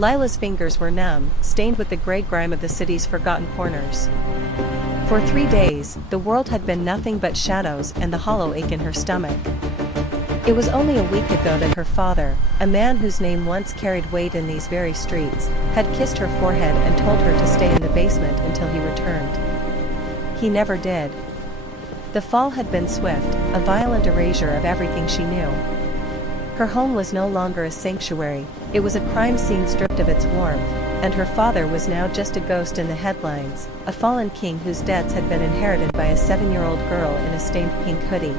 Lila's fingers were numb, stained with the gray grime of the city's forgotten corners. For 3 days, the world had been nothing but shadows and the hollow ache in her stomach. It was only a week ago that her father, a man whose name once carried weight in these very streets, had kissed her forehead and told her to stay in the basement until he returned. He never did. The fall had been swift, a violent erasure of everything she knew. Her home was no longer a sanctuary, it was a crime scene stripped of its warmth, and her father was now just a ghost in the headlines, a fallen king whose debts had been inherited by a 7-year-old girl in a stained pink hoodie.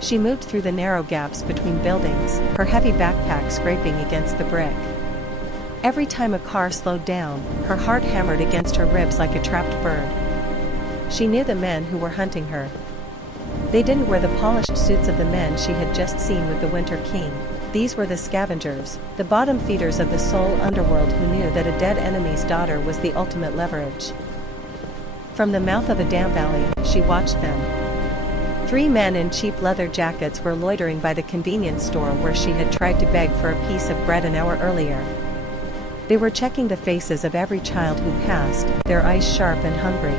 She moved through the narrow gaps between buildings, her heavy backpack scraping against the brick. Every time a car slowed down, her heart hammered against her ribs like a trapped bird. She knew the men who were hunting her. They didn't wear the polished suits of the men she had just seen with the Winter King. These were the scavengers, the bottom feeders of the soul underworld who knew that a dead enemy's daughter was the ultimate leverage. From the mouth of a damp alley, she watched them. 3 men in cheap leather jackets were loitering by the convenience store where she had tried to beg for a piece of bread an hour earlier. They were checking the faces of every child who passed, their eyes sharp and hungry.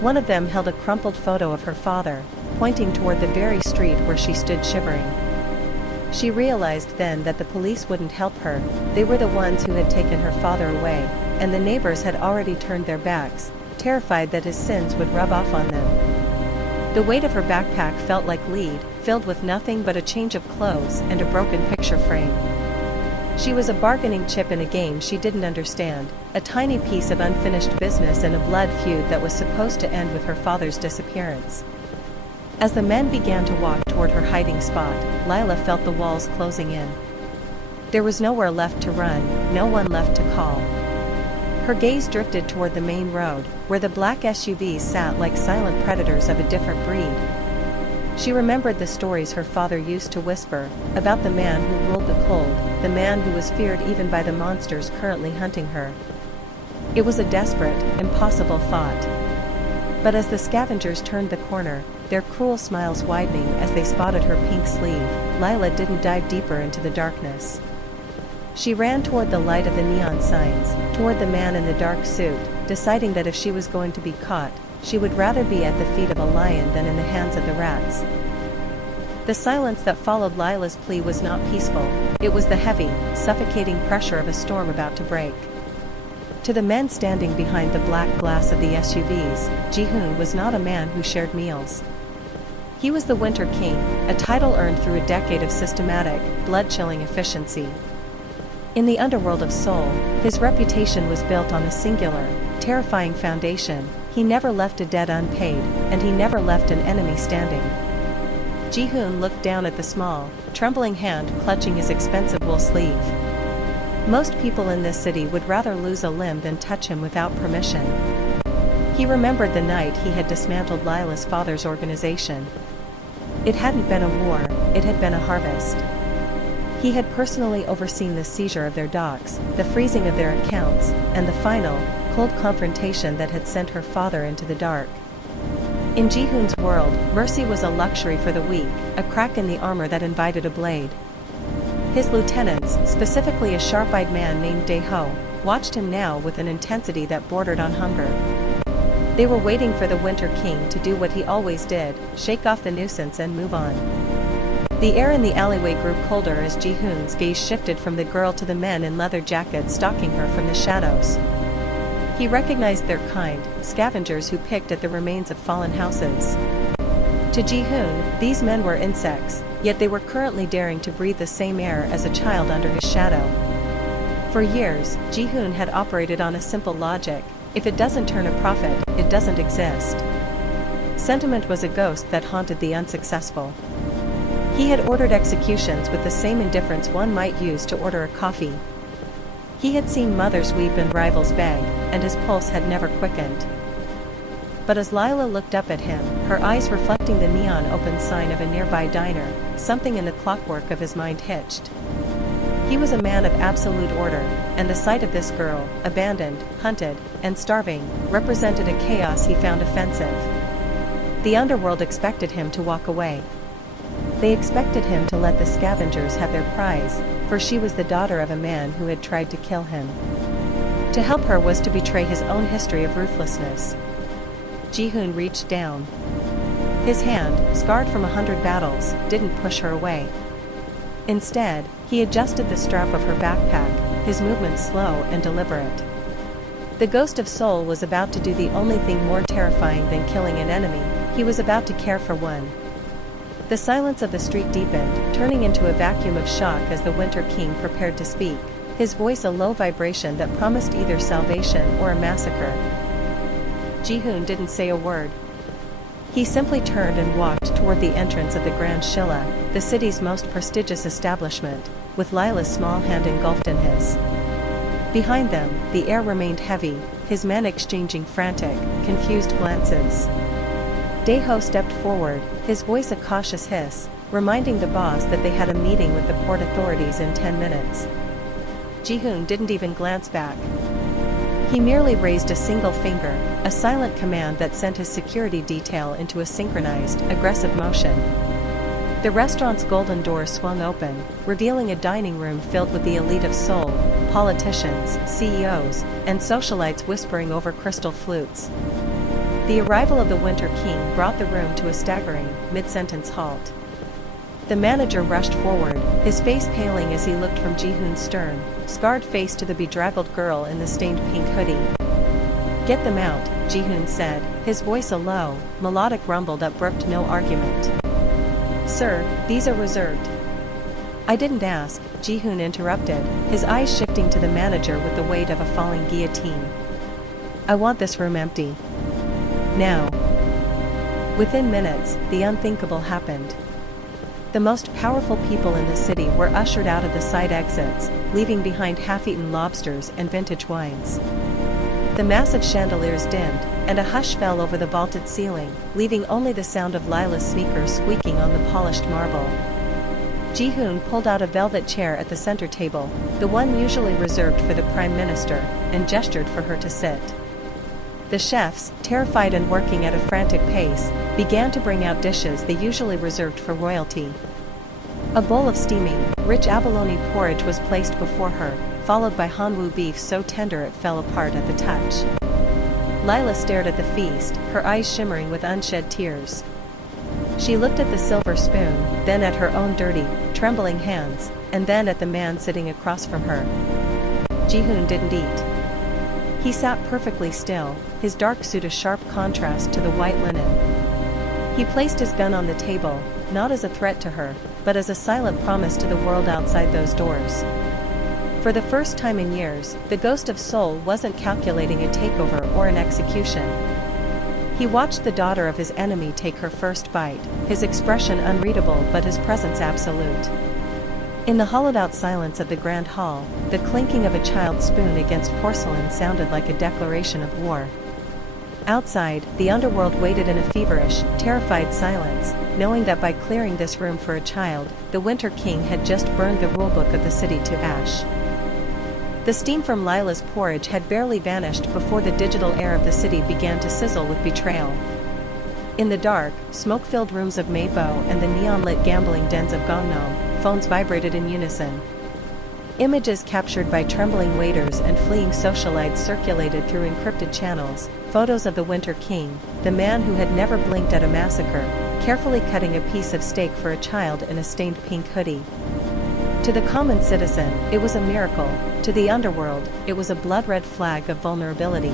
One of them held a crumpled photo of her father, pointing toward the very street where she stood shivering. She realized then that the police wouldn't help her, they were the ones who had taken her father away, and the neighbors had already turned their backs, terrified that his sins would rub off on them. The weight of her backpack felt like lead, filled with nothing but a change of clothes and a broken picture frame. She was a bargaining chip in a game she didn't understand, a tiny piece of unfinished business in a blood feud that was supposed to end with her father's disappearance. As the men began to walk toward her hiding spot, Lila felt the walls closing in. There was nowhere left to run, no one left to call. Her gaze drifted toward the main road, where the black SUVs sat like silent predators of a different breed. She remembered the stories her father used to whisper, about the man who ruled the cold, the man who was feared even by the monsters currently hunting her. It was a desperate, impossible thought. But as the scavengers turned the corner, their cruel smiles widening as they spotted her pink sleeve, Lila didn't dive deeper into the darkness. She ran toward the light of the neon signs, toward the man in the dark suit, deciding that if she was going to be caught, she would rather be at the feet of a lion than in the hands of the rats. The silence that followed Lila's plea was not peaceful, it was the heavy, suffocating pressure of a storm about to break. To the men standing behind the black glass of the SUVs, Ji-hoon was not a man who shared meals. He was the Winter King, a title earned through a decade of systematic, blood-chilling efficiency. In the underworld of Seoul, his reputation was built on a singular, terrifying foundation: he never left a debt unpaid, and he never left an enemy standing. Ji-hoon looked down at the small, trembling hand clutching his expensive wool sleeve. Most people in this city would rather lose a limb than touch him without permission. He remembered the night he had dismantled Lila's father's organization. It hadn't been a war, it had been a harvest. He had personally overseen the seizure of their docks, the freezing of their accounts, and the final, cold confrontation that had sent her father into the dark. In Ji-hoon's world, mercy was a luxury for the weak, a crack in the armor that invited a blade. His lieutenants, specifically a sharp-eyed man named Dae-ho, watched him now with an intensity that bordered on hunger. They were waiting for the Winter King to do what he always did, shake off the nuisance and move on. The air in the alleyway grew colder as Ji-hoon's gaze shifted from the girl to the men in leather jackets stalking her from the shadows. He recognized their kind, scavengers who picked at the remains of fallen houses. To Ji-hoon, these men were insects, yet they were currently daring to breathe the same air as a child under his shadow. For years, Ji-hoon had operated on a simple logic: if it doesn't turn a profit, it doesn't exist. Sentiment was a ghost that haunted the unsuccessful. He had ordered executions with the same indifference one might use to order a coffee. He had seen mothers weep and rivals beg, and his pulse had never quickened. But as Lila looked up at him, her eyes reflecting the neon open sign of a nearby diner, something in the clockwork of his mind hitched. He was a man of absolute order, and the sight of this girl, abandoned, hunted, and starving, represented a chaos he found offensive. The underworld expected him to walk away. They expected him to let the scavengers have their prize, for she was the daughter of a man who had tried to kill him. To help her was to betray his own history of ruthlessness. Ji-hoon reached down. His hand, scarred from 100 battles, didn't push her away. Instead, he adjusted the strap of her backpack, his movements slow and deliberate. The ghost of Seoul was about to do the only thing more terrifying than killing an enemy. He was about to care for one. The silence of the street deepened, turning into a vacuum of shock as the Winter King prepared to speak, his voice a low vibration that promised either salvation or a massacre. Ji-hoon didn't say a word. He simply turned and walked toward the entrance of the Grand Shilla, the city's most prestigious establishment, with Lila's small hand engulfed in his. Behind them, the air remained heavy, his men exchanging frantic, confused glances. Daeho stepped forward, his voice a cautious hiss, reminding the boss that they had a meeting with the port authorities in 10 minutes. Ji-hoon didn't even glance back. He merely raised a single finger, a silent command that sent his security detail into a synchronized, aggressive motion. The restaurant's golden door swung open, revealing a dining room filled with the elite of Seoul, politicians, CEOs, and socialites whispering over crystal flutes. The arrival of the Winter King brought the room to a staggering, mid-sentence halt. The manager rushed forward, his face paling as he looked from Ji-hoon's stern, scarred face to the bedraggled girl in the stained pink hoodie. "Get them out," Ji-hoon said, his voice a low, melodic rumble that brooked no argument. "Sir, these are reserved." "I didn't ask," Ji-hoon interrupted, his eyes shifting to the manager with the weight of a falling guillotine. "I want this room empty. Now." Within minutes, the unthinkable happened. The most powerful people in the city were ushered out of the side exits, leaving behind half-eaten lobsters and vintage wines. The massive chandeliers dimmed, and a hush fell over the vaulted ceiling, leaving only the sound of Lila's sneakers squeaking on the polished marble. Ji-hoon pulled out a velvet chair at the center table, the one usually reserved for the Prime Minister, and gestured for her to sit. The chefs, terrified and working at a frantic pace, began to bring out dishes they usually reserved for royalty. A bowl of steaming, rich abalone porridge was placed before her, followed by hanwoo beef so tender it fell apart at the touch. Lila stared at the feast, her eyes shimmering with unshed tears. She looked at the silver spoon, then at her own dirty, trembling hands, and then at the man sitting across from her. Ji-hoon didn't eat. He sat perfectly still, his dark suit a sharp contrast to the white linen. He placed his gun on the table, not as a threat to her, but as a silent promise to the world outside those doors. For the first time in years, the ghost of Seoul wasn't calculating a takeover or an execution. He watched the daughter of his enemy take her first bite, his expression unreadable but his presence absolute. In the hollowed-out silence of the grand hall, the clinking of a child's spoon against porcelain sounded like a declaration of war. Outside, the underworld waited in a feverish, terrified silence, knowing that by clearing this room for a child, the Winter King had just burned the rulebook of the city to ash. The steam from Lila's porridge had barely vanished before the digital air of the city began to sizzle with betrayal. In the dark, smoke-filled rooms of Maebo and the neon-lit gambling dens of Gangnam, phones vibrated in unison. Images captured by trembling waiters and fleeing socialites circulated through encrypted channels, photos of the Winter King, the man who had never blinked at a massacre, carefully cutting a piece of steak for a child in a stained pink hoodie. To the common citizen, it was a miracle. To the underworld, it was a blood-red flag of vulnerability.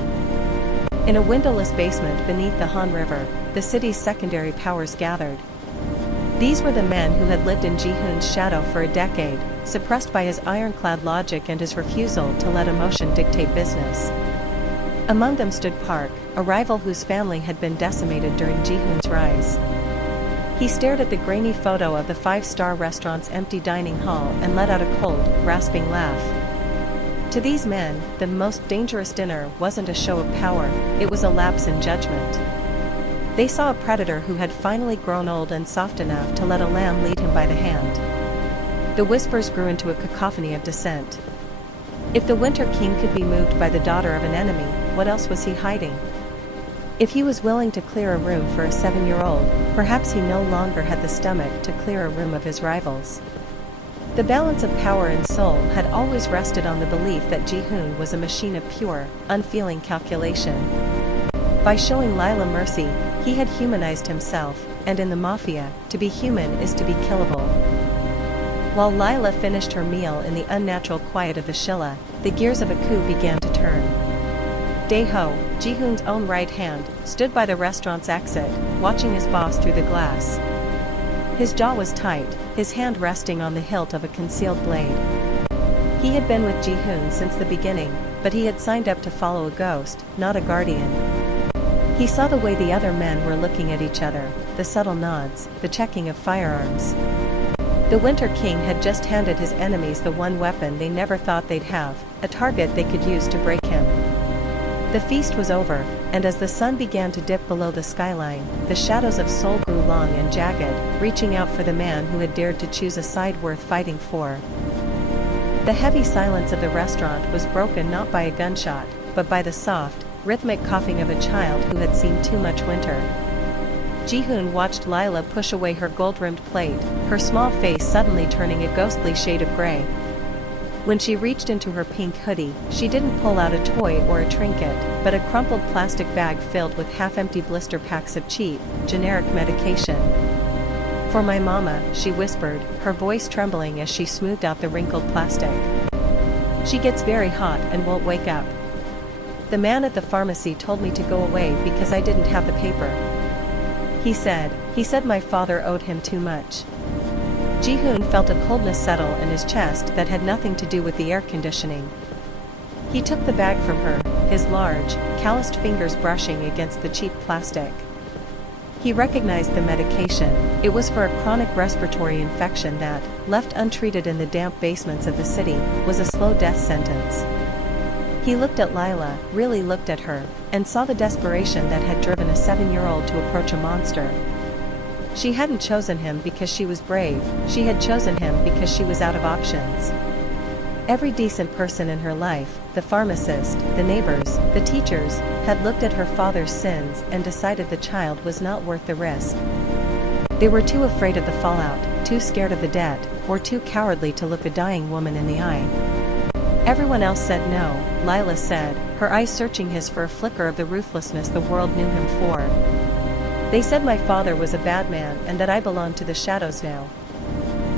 In a windowless basement beneath the Han River, the city's secondary powers gathered. These were the men who had lived in Ji-hoon's shadow for a decade, suppressed by his ironclad logic and his refusal to let emotion dictate business. Among them stood Park, a rival whose family had been decimated during Ji-hoon's rise. He stared at the grainy photo of the five-star restaurant's empty dining hall and let out a cold, rasping laugh. To these men, the most dangerous dinner wasn't a show of power, it was a lapse in judgment. They saw a predator who had finally grown old and soft enough to let a lamb lead him by the hand. The whispers grew into a cacophony of dissent. If the Winter King could be moved by the daughter of an enemy, what else was he hiding? If he was willing to clear a room for a 7-year-old, perhaps he no longer had the stomach to clear a room of his rivals. The balance of power and soul had always rested on the belief that Ji-hoon was a machine of pure, unfeeling calculation. By showing Lila mercy, he had humanized himself, and in the Mafia, to be human is to be killable. While Lila finished her meal in the unnatural quiet of the Shilla, the gears of a coup began to turn. Dae-ho, Ji-hoon's own right hand, stood by the restaurant's exit, watching his boss through the glass. His jaw was tight, his hand resting on the hilt of a concealed blade. He had been with Ji-hoon since the beginning, but he had signed up to follow a ghost, not a guardian. He saw the way the other men were looking at each other, the subtle nods, the checking of firearms. The Winter King had just handed his enemies the one weapon they never thought they'd have, a target they could use to break him. The feast was over, and as the sun began to dip below the skyline, the shadows of Seoul grew long and jagged, reaching out for the man who had dared to choose a side worth fighting for. The heavy silence of the restaurant was broken not by a gunshot, but by the soft, rhythmic coughing of a child who had seen too much winter. Ji-hoon watched Lila push away her gold-rimmed plate, her small face suddenly turning a ghostly shade of gray. When she reached into her pink hoodie, she didn't pull out a toy or a trinket, but a crumpled plastic bag filled with half-empty blister packs of cheap, generic medication. "For my mama," she whispered, her voice trembling as she smoothed out the wrinkled plastic. "She gets very hot and won't wake up. The man at the pharmacy told me to go away because I didn't have the paper. He said my father owed him too much." Ji-hoon felt a coldness settle in his chest that had nothing to do with the air conditioning. He took the bag from her, his large, calloused fingers brushing against the cheap plastic. He recognized the medication. It was for a chronic respiratory infection that, left untreated in the damp basements of the city, was a slow death sentence. He looked at Lila, really looked at her, and saw the desperation that had driven a 7-year-old to approach a monster. She hadn't chosen him because she was brave, she had chosen him because she was out of options. Every decent person in her life, the pharmacist, the neighbors, the teachers, had looked at her father's sins and decided the child was not worth the risk. They were too afraid of the fallout, too scared of the debt, or too cowardly to look a dying woman in the eye. Everyone else said no, Lila said, her eyes searching his for a flicker of the ruthlessness the world knew him for. "They said my father was a bad man and that I belonged to the shadows now.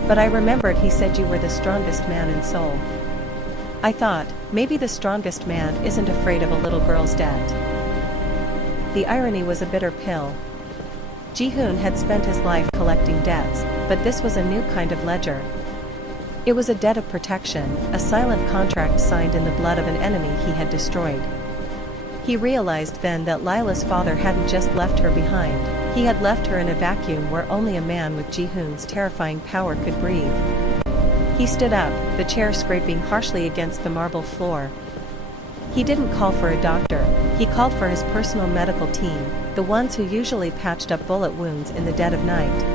But I remembered he said you were the strongest man in Seoul. I thought, maybe the strongest man isn't afraid of a little girl's debt." The irony was a bitter pill. Ji-hoon had spent his life collecting debts, but this was a new kind of ledger. It was a debt of protection, a silent contract signed in the blood of an enemy he had destroyed. He realized then that Lila's father hadn't just left her behind, he had left her in a vacuum where only a man with Ji-hoon's terrifying power could breathe. He stood up, the chair scraping harshly against the marble floor. He didn't call for a doctor, he called for his personal medical team, the ones who usually patched up bullet wounds in the dead of night.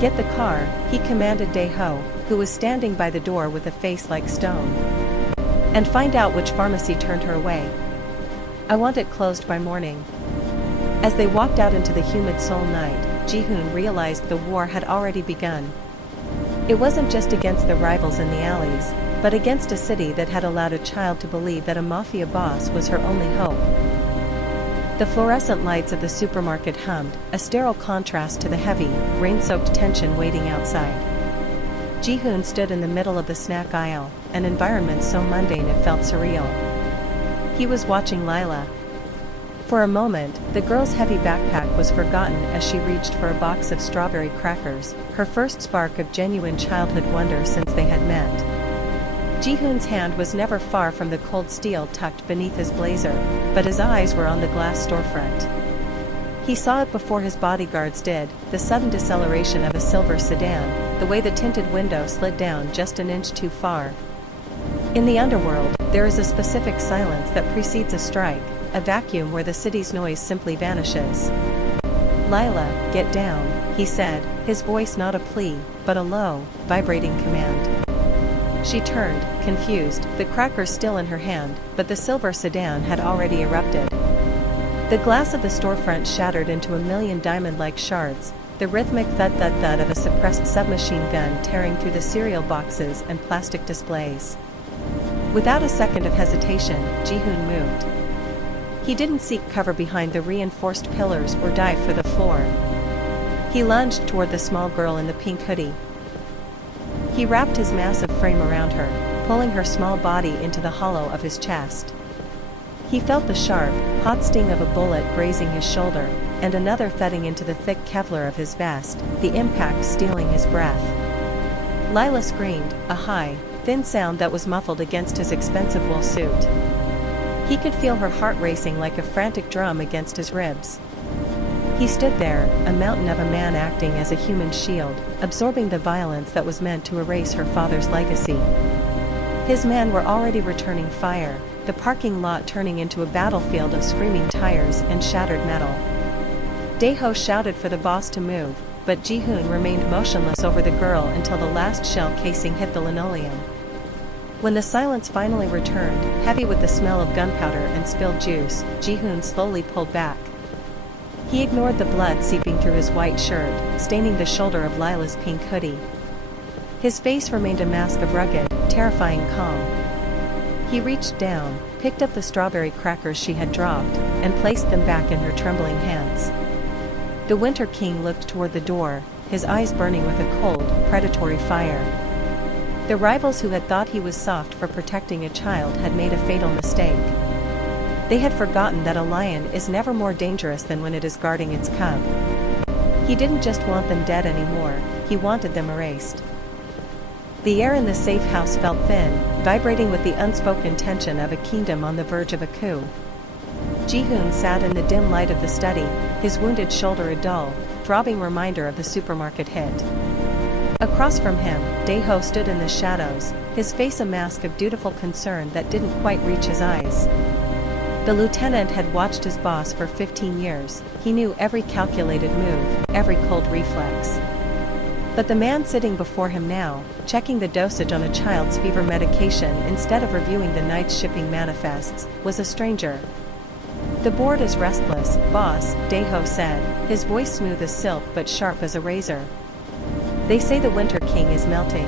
"Get the car," he commanded Dae-ho, who was standing by the door with a face like stone. "And find out which pharmacy turned her away. I want it closed by morning." As they walked out into the humid Seoul night, Ji-hoon realized the war had already begun. It wasn't just against the rivals in the alleys, but against a city that had allowed a child to believe that a mafia boss was her only hope. The fluorescent lights of the supermarket hummed, a sterile contrast to the heavy, rain-soaked tension waiting outside. Ji-hoon stood in the middle of the snack aisle, an environment so mundane it felt surreal. He was watching Lila. For a moment, the girl's heavy backpack was forgotten as she reached for a box of strawberry crackers, her first spark of genuine childhood wonder since they had met. Ji-hoon's hand was never far from the cold steel tucked beneath his blazer, but his eyes were on the glass storefront. He saw it before his bodyguards did, the sudden deceleration of a silver sedan, the way the tinted window slid down just an inch too far. In the underworld, there is a specific silence that precedes a strike, a vacuum where the city's noise simply vanishes. "Lila, get down," he said, his voice not a plea, but a low, vibrating command. She turned, confused, the crackers still in her hand, but the silver sedan had already erupted. The glass of the storefront shattered into a million diamond-like shards, the rhythmic thud-thud-thud of a suppressed submachine gun tearing through the cereal boxes and plastic displays. Without a second of hesitation, Ji-hoon moved. He didn't seek cover behind the reinforced pillars or dive for the floor. He lunged toward the small girl in the pink hoodie. He wrapped his massive frame around her, pulling her small body into the hollow of his chest. He felt the sharp, hot sting of a bullet grazing his shoulder, and another thudding into the thick Kevlar of his vest, the impact stealing his breath. Lila screamed, a high, thin sound that was muffled against his expensive wool suit. He could feel her heart racing like a frantic drum against his ribs. He stood there, a mountain of a man acting as a human shield, absorbing the violence that was meant to erase her father's legacy. His men were already returning fire, the parking lot turning into a battlefield of screaming tires and shattered metal. Dae-ho shouted for the boss to move, but Ji-hoon remained motionless over the girl until the last shell casing hit the linoleum. When the silence finally returned, heavy with the smell of gunpowder and spilled juice, Ji-hoon slowly pulled back. He ignored the blood seeping through his white shirt, staining the shoulder of Lila's pink hoodie. His face remained a mask of rugged, terrifying calm. He reached down, picked up the strawberry crackers she had dropped, and placed them back in her trembling hands. The Winter King looked toward the door, his eyes burning with a cold, predatory fire. The rivals who had thought he was soft for protecting a child had made a fatal mistake. They had forgotten that a lion is never more dangerous than when it is guarding its cub. He didn't just want them dead anymore, he wanted them erased. The air in the safe house felt thin, vibrating with the unspoken tension of a kingdom on the verge of a coup. Ji-hoon sat in the dim light of the study, his wounded shoulder a dull, throbbing reminder of the supermarket hit. Across from him, Dae-ho stood in the shadows, his face a mask of dutiful concern that didn't quite reach his eyes. The lieutenant had watched his boss for 15 years, he knew every calculated move, every cold reflex. But the man sitting before him now, checking the dosage on a child's fever medication instead of reviewing the night's shipping manifests, was a stranger. "The board is restless, boss," Dae-ho said, his voice smooth as silk but sharp as a razor. "They say the Winter King is melting.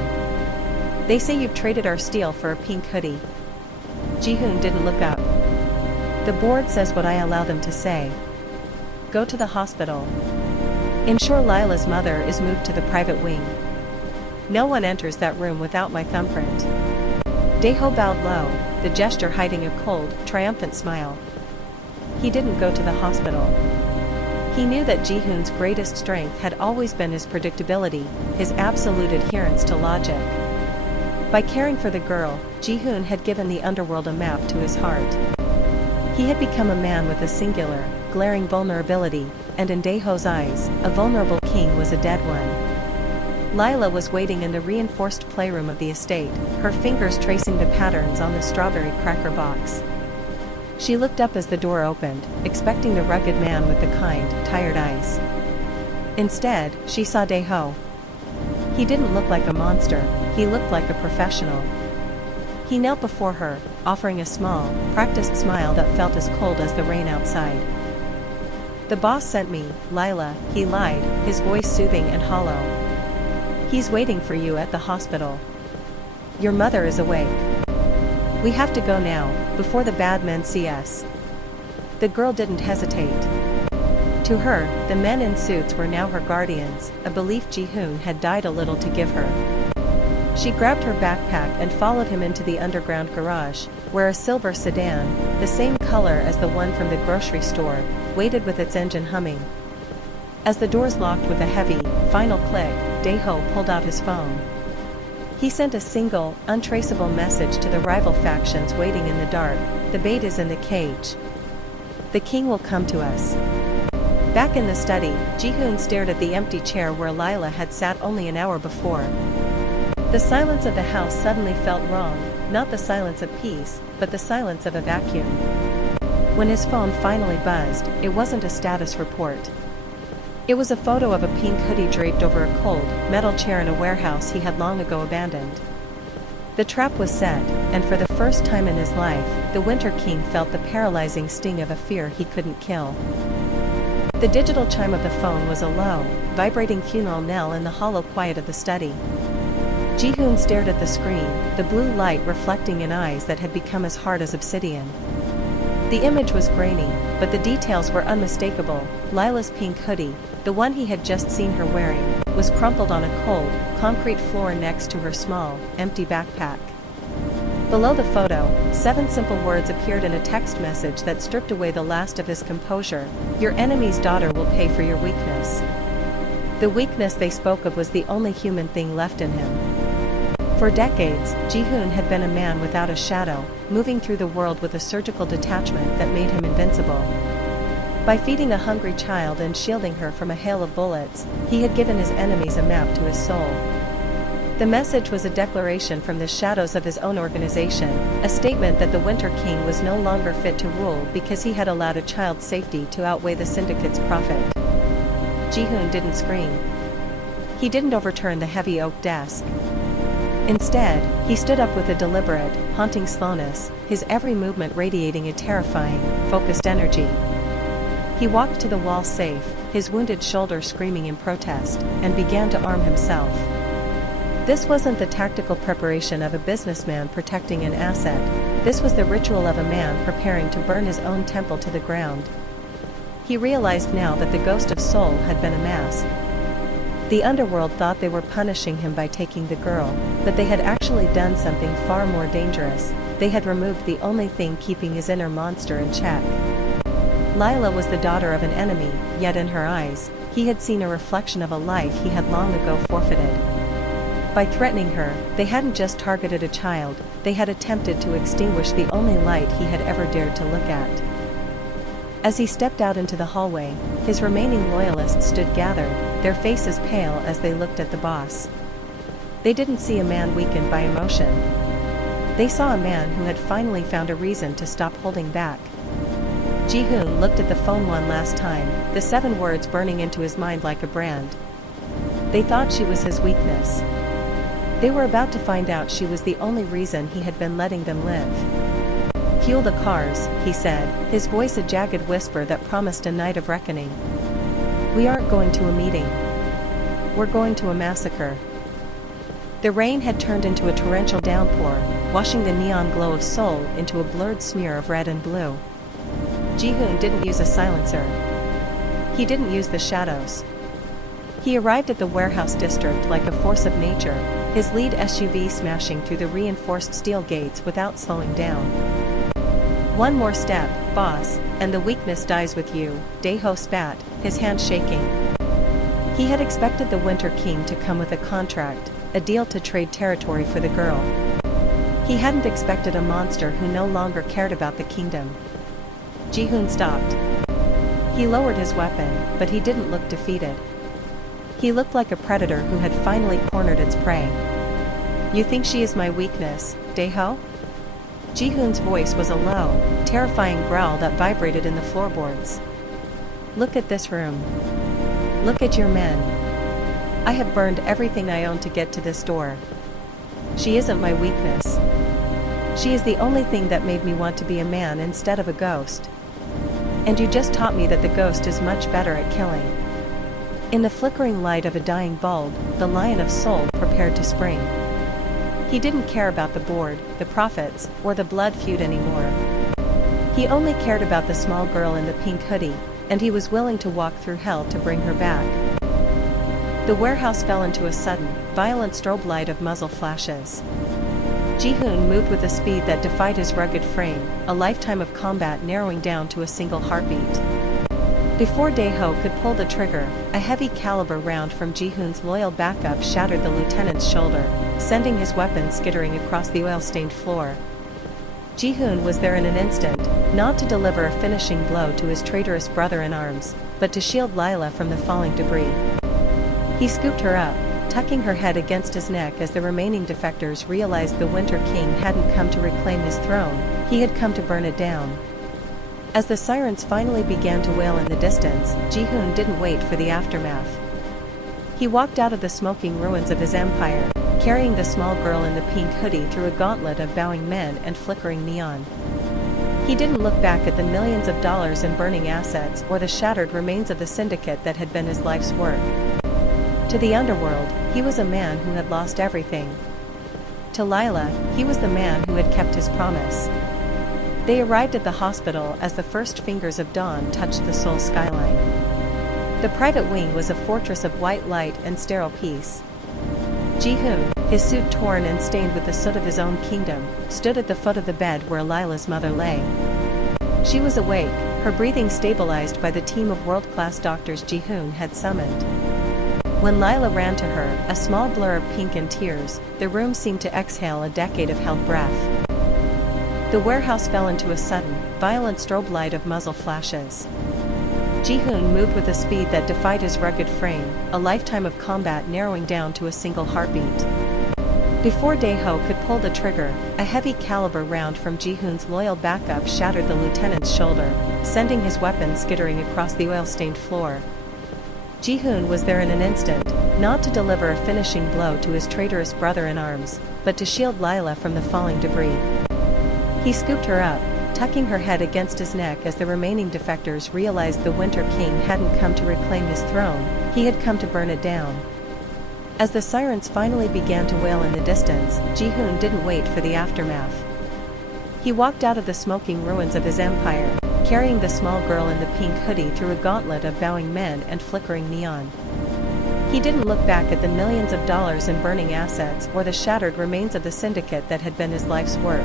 They say you've traded our steel for a pink hoodie." Ji-hoon didn't look up. "The board says what I allow them to say. Go to the hospital. Ensure Lila's mother is moved to the private wing. No one enters that room without my thumbprint." Dae-ho bowed low, the gesture hiding a cold, triumphant smile. He didn't go to the hospital. He knew that Ji-hoon's greatest strength had always been his predictability, his absolute adherence to logic. By caring for the girl, Ji-hoon had given the underworld a map to his heart. He had become a man with a singular, glaring vulnerability, and in Dae-ho's eyes, a vulnerable king was a dead one. Lila was waiting in the reinforced playroom of the estate, her fingers tracing the patterns on the strawberry cracker box. She looked up as the door opened, expecting the rugged man with the kind, tired eyes. Instead, she saw Dae-ho. He didn't look like a monster, he looked like a professional. He knelt before her, offering a small, practiced smile that felt as cold as the rain outside. "The boss sent me, Lila," he lied, his voice soothing and hollow. "He's waiting for you at the hospital. Your mother is awake. We have to go now, before the bad men see us." The girl didn't hesitate. To her, the men in suits were now her guardians, a belief Ji-hoon had died a little to give her. She grabbed her backpack and followed him into the underground garage, where a silver sedan, the same color as the one from the grocery store, waited with its engine humming. As the doors locked with a heavy, final click, Dae-ho pulled out his phone. He sent a single, untraceable message to the rival factions waiting in the dark: "The bait is in the cage. The king will come to us." Back in the study, Ji-hoon stared at the empty chair where Lila had sat only an hour before. The silence of the house suddenly felt wrong, not the silence of peace, but the silence of a vacuum. When his phone finally buzzed, it wasn't a status report. It was a photo of a pink hoodie draped over a cold, metal chair in a warehouse he had long ago abandoned. The trap was set, and for the first time in his life, the Winter King felt the paralyzing sting of a fear he couldn't kill. The digital chime of the phone was a low, vibrating funeral knell in the hollow quiet of the study. Ji-hoon stared at the screen, the blue light reflecting in eyes that had become as hard as obsidian. The image was grainy, but the details were unmistakable. Lila's pink hoodie, the one he had just seen her wearing, was crumpled on a cold, concrete floor next to her small, empty backpack. Below the photo, 7 simple words appeared in a text message that stripped away the last of his composure. Your enemy's daughter will pay for your weakness. The weakness they spoke of was the only human thing left in him. For decades, Ji-hoon had been a man without a shadow, moving through the world with a surgical detachment that made him invincible. By feeding a hungry child and shielding her from a hail of bullets, he had given his enemies a map to his soul. The message was a declaration from the shadows of his own organization, a statement that the Winter King was no longer fit to rule because he had allowed a child's safety to outweigh the syndicate's profit. Ji-hoon didn't scream. He didn't overturn the heavy oak desk. Instead, he stood up with a deliberate, haunting slowness, his every movement radiating a terrifying, focused energy. He walked to the wall safe, his wounded shoulder screaming in protest, and began to arm himself. This wasn't the tactical preparation of a businessman protecting an asset, this was the ritual of a man preparing to burn his own temple to the ground. He realized now that the ghost of Seoul had been a mask. The underworld thought they were punishing him by taking the girl, but they had actually done something far more dangerous. They had removed the only thing keeping his inner monster in check. Lila was the daughter of an enemy, yet in her eyes, he had seen a reflection of a life he had long ago forfeited. By threatening her, they hadn't just targeted a child, they had attempted to extinguish the only light he had ever dared to look at. As he stepped out into the hallway, his remaining loyalists stood gathered, their faces pale as they looked at the boss. They didn't see a man weakened by emotion. They saw a man who had finally found a reason to stop holding back. Ji-hoon looked at the phone one last time, the 7 words burning into his mind like a brand. They thought she was his weakness. They were about to find out she was the only reason he had been letting them live. Fuel the cars, he said, his voice a jagged whisper that promised a night of reckoning. We aren't going to a meeting. We're going to a massacre. The rain had turned into a torrential downpour, washing the neon glow of Seoul into a blurred smear of red and blue. Ji-hoon didn't use a silencer. He didn't use the shadows. He arrived at the warehouse district like a force of nature, his lead SUV smashing through the reinforced steel gates without slowing down. One more step, boss, and the weakness dies with you, Dae-ho spat, his hand shaking. He had expected the Winter King to come with a contract, a deal to trade territory for the girl. He hadn't expected a monster who no longer cared about the kingdom. Ji-hoon stopped. He lowered his weapon, but he didn't look defeated. He looked like a predator who had finally cornered its prey. You think she is my weakness, Dae-ho? Ji-hoon's voice was a low, terrifying growl that vibrated in the floorboards. Look at this room. Look at your men. I have burned everything I own to get to this door. She isn't my weakness. She is the only thing that made me want to be a man instead of a ghost. And you just taught me that the ghost is much better at killing. In the flickering light of a dying bulb, the Lion of Seoul prepared to spring. He didn't care about the board, the profits, or the blood feud anymore. He only cared about the small girl in the pink hoodie, and he was willing to walk through hell to bring her back. The warehouse fell into a sudden, violent strobe light of muzzle flashes. Ji-hoon moved with a speed that defied his rugged frame, a lifetime of combat narrowing down to a single heartbeat. Before Dae-ho could pull the trigger, a heavy caliber round from Ji-hoon's loyal backup shattered the lieutenant's shoulder, sending his weapon skittering across the oil-stained floor. Ji-hoon was there in an instant, not to deliver a finishing blow to his traitorous brother-in-arms, but to shield Lila from the falling debris. He scooped her up, tucking her head against his neck as the remaining defectors realized the Winter King hadn't come to reclaim his throne, he had come to burn it down. As the sirens finally began to wail in the distance, Ji-hoon didn't wait for the aftermath. He walked out of the smoking ruins of his empire, carrying the small girl in the pink hoodie through a gauntlet of bowing men and flickering neon. He didn't look back at the millions of dollars in burning assets or the shattered remains of the syndicate that had been his life's work. To the underworld, he was a man who had lost everything. To Lila, he was the man who had kept his promise. They arrived at the hospital as the first fingers of dawn touched the Seoul skyline. The private wing was a fortress of white light and sterile peace. Ji-hoon, his suit torn and stained with the soot of his own kingdom, stood at the foot of the bed where Lila's mother lay. She was awake, her breathing stabilized by the team of world-class doctors Ji-hoon had summoned. When Lila ran to her, a small blur of pink and tears, the room seemed to exhale a decade of held breath. The warehouse fell into a sudden, violent strobe light of muzzle flashes. Ji-hoon moved with a speed that defied his rugged frame, a lifetime of combat narrowing down to a single heartbeat. Before Dae-ho could pull the trigger, a heavy caliber round from Ji-hoon's loyal backup shattered the lieutenant's shoulder, sending his weapon skittering across the oil-stained floor. Ji-hoon was there in an instant, not to deliver a finishing blow to his traitorous brother-in-arms, but to shield Lila from the falling debris. He scooped her up, tucking her head against his neck as the remaining defectors realized the Winter King hadn't come to reclaim his throne, he had come to burn it down. As the sirens finally began to wail in the distance, Ji-hoon didn't wait for the aftermath. He walked out of the smoking ruins of his empire, carrying the small girl in the pink hoodie through a gauntlet of bowing men and flickering neon. He didn't look back at the millions of dollars in burning assets or the shattered remains of the syndicate that had been his life's work.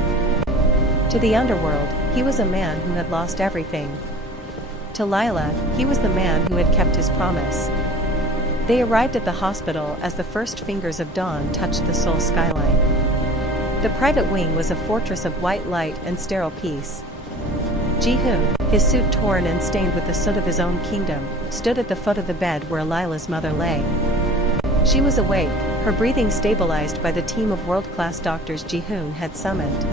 To the underworld, he was a man who had lost everything. To Lila, he was the man who had kept his promise. They arrived at the hospital as the first fingers of dawn touched the Seoul skyline. The private wing was a fortress of white light and sterile peace. Ji-hoon, his suit torn and stained with the soot of his own kingdom, stood at the foot of the bed where Lila's mother lay. She was awake, her breathing stabilized by the team of world-class doctors Ji-hoon had summoned.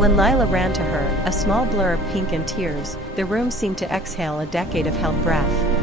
When Lila ran to her, a small blur of pink and tears, the room seemed to exhale a decade of held breath.